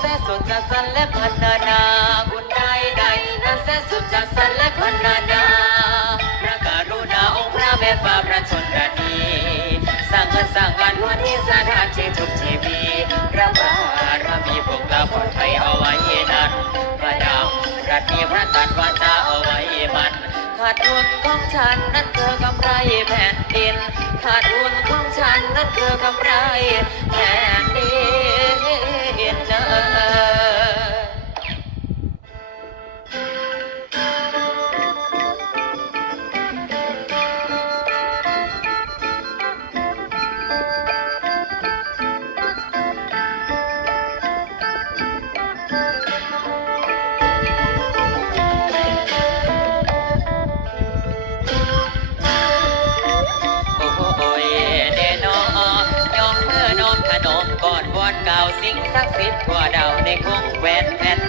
แสสุดจะสันและพันนาบุญใดใดนั่นแสสุดจะสันและพันนาพระกรุณาองค์พระเมตตาประชนระนีสร้างเงินสร้างงานหัวที่สถานที่ทุกชีวีพระบารมีพวกเราปลอดภัยเอาไว้นั้นพระดาวรัตนีพระตันวาจาเอาไว้มันขาดทุนของฉันนั้นคือกำไรแผ่นดินขาดทุนของฉันนั้นคือกำไรแผ่นดินเนอก่อนวอนเก่าสิ่งศักดิ์สิทธิ์ทั่วดาวในคงแคว้นแผ่น